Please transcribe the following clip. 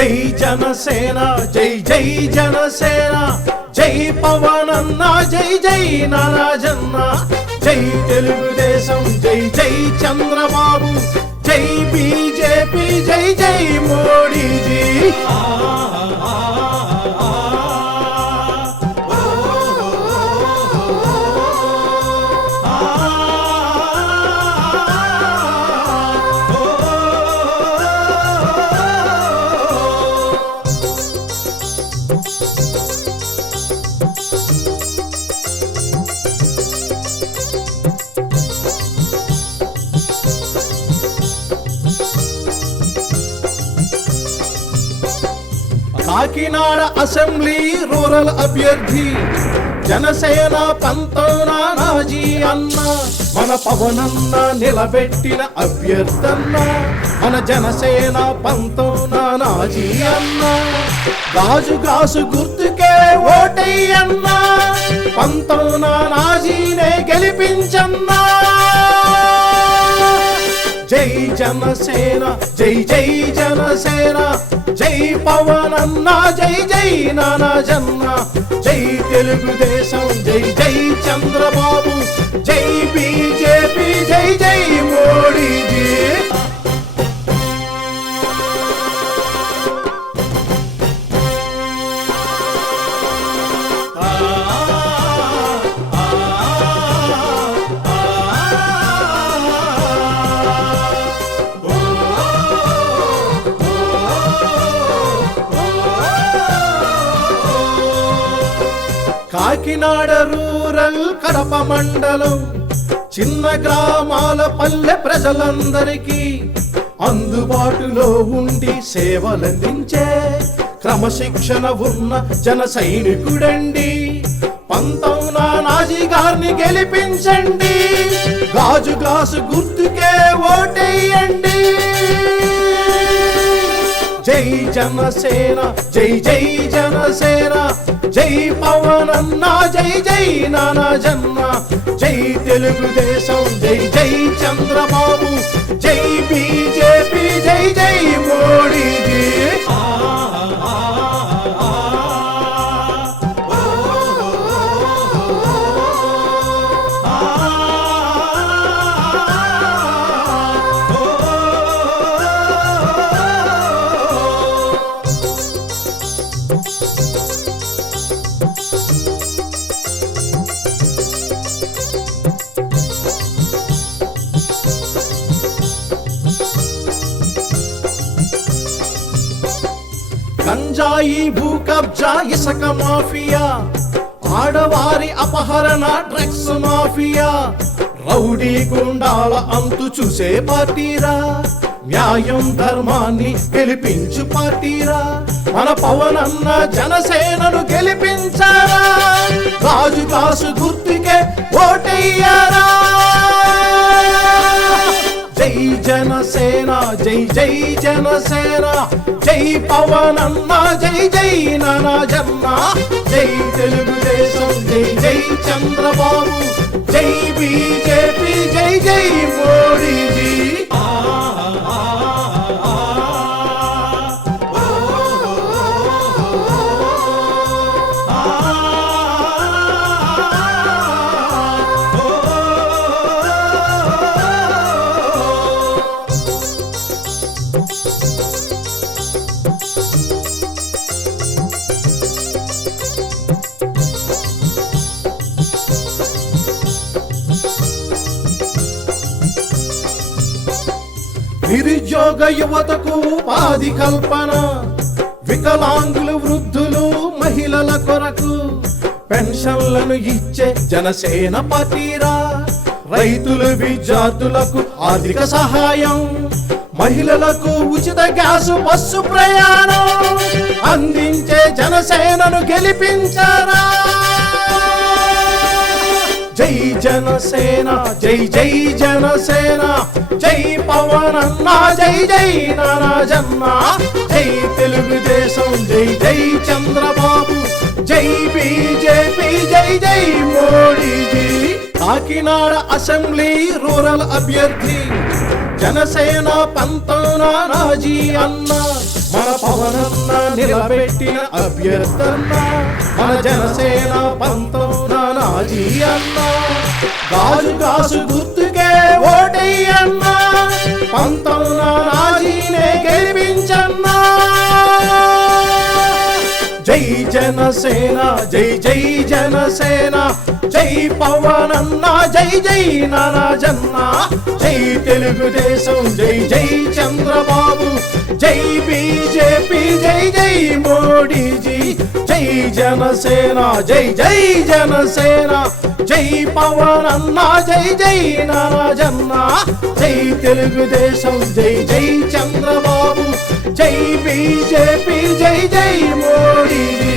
జై జనసేన జై జై జనసేన జై పవన్ అన్న జై జై నారాజన్న జై తెలుగుదేశం జై జై చంద్రబాబు జై బీజేపీ జై జై మోడీజీ కాకినాడ అసెంబ్లీ రూరల్ అభ్యర్థి జనసేన పంతోనా నాజీ అన్న మన పవనన్న నిలబెట్టిన అభ్యర్థన్న మన జనసేన పంతోనా నాజీ అన్న గాజు గాసు గుర్తుకే ఓటయ్యన్న పంతోనా నాజీనే గెలిపించన్నా జై జనసేన జై జై జనసేన జై పవన్ అన్న జై జై నారాజన్న జై తెలుగుదేశం జై జై చంద్రబాబు జై బీజేపీ జై జై మోడీజీ కాకినాడ రూరల్ కడప మండలం చిన్న గ్రామాల పల్లె ప్రజలందరికీ అందుబాటులో ఉండి సేవలందించే క్రమశిక్షణ ఉన్న జన సైనికుడండి పంతోనా నాజీ గారిని గెలిపించండి గాజు గ్లాసు గుర్తుకే ఓటేయండి జై జనసేన జై జై జనసేన జై పవన్ అన్న జై జై నారాజన్న జై తెలుగుదేశం జై జై చంద్రబాబు జై బీజేపీ జై జై మోడీజీ గంజాయి భూ కబ్జా ఇసుక మాఫియా ఆడవారి అపహరణ డ్రగ్స్ మాఫియా రౌడీ గుండాల అంతు చూసే పార్టీరా న్యాయం ధర్మాన్ని గెలిపించు పార్టీరా మన పవన్ అన్న జనసేనను గెలిపించారా గాజు గ్లాసు గుర్తుకే ఓటయ్యారా జై జనసేన జై జై జనసేన జై పవన్ అన్న జై జై నారాజన్న జై తెలుగుదేశం జై జై చంద్రబాబు జై బీజేపీ జై జై మోడీజీ నిరుద్యోగ యువతకు ఉపాధి కల్పన వికలాంగులు వృద్ధులు మహిళల కొరకు పెన్షన్లను ఇచ్చే జనసేన పార్టీరా రైతులు విద్యార్థులకు ఆర్థిక సహాయం మహిళలకు ఉచిత గ్యాసు బస్సు ప్రయాణం అందించే జనసేనను గెలిపించారా జై జనసేన జై జై జనసేన జై పవన్ అన్న జై జై నారాజన్న జై తెలుగుదేశం జై జై చంద్రబాబు జై బీజేపీ జై జై మోడీజీ కాకినాడ అసెంబ్లీ రూరల్ అభ్యర్థి జనసేన పంతన నాజీ అన్న మన పవనన్న నిలబెట్టిన అభ్యర్థన్న మన జనసేన పంతన నాజీ అన్న గాజు గాసు గుర్తుకే ఓటయ్యన్న పంతన నాజీనే గెలిపించన్నా జై జనసేన జై జై జనసేన జై పవనన్న జై జై నారాజన్న జై తెలుగుదేశం జై జై చంద్రబాబు జై బీజేపీ జై జై మోడీజీ జై జనసేన జై జై జనసేన జై పవనన్న జై జై నారాజన్న జై తెలుగుదేశం జై జై చంద్రబాబు జై బీజేపీ జై జై మోడీజీ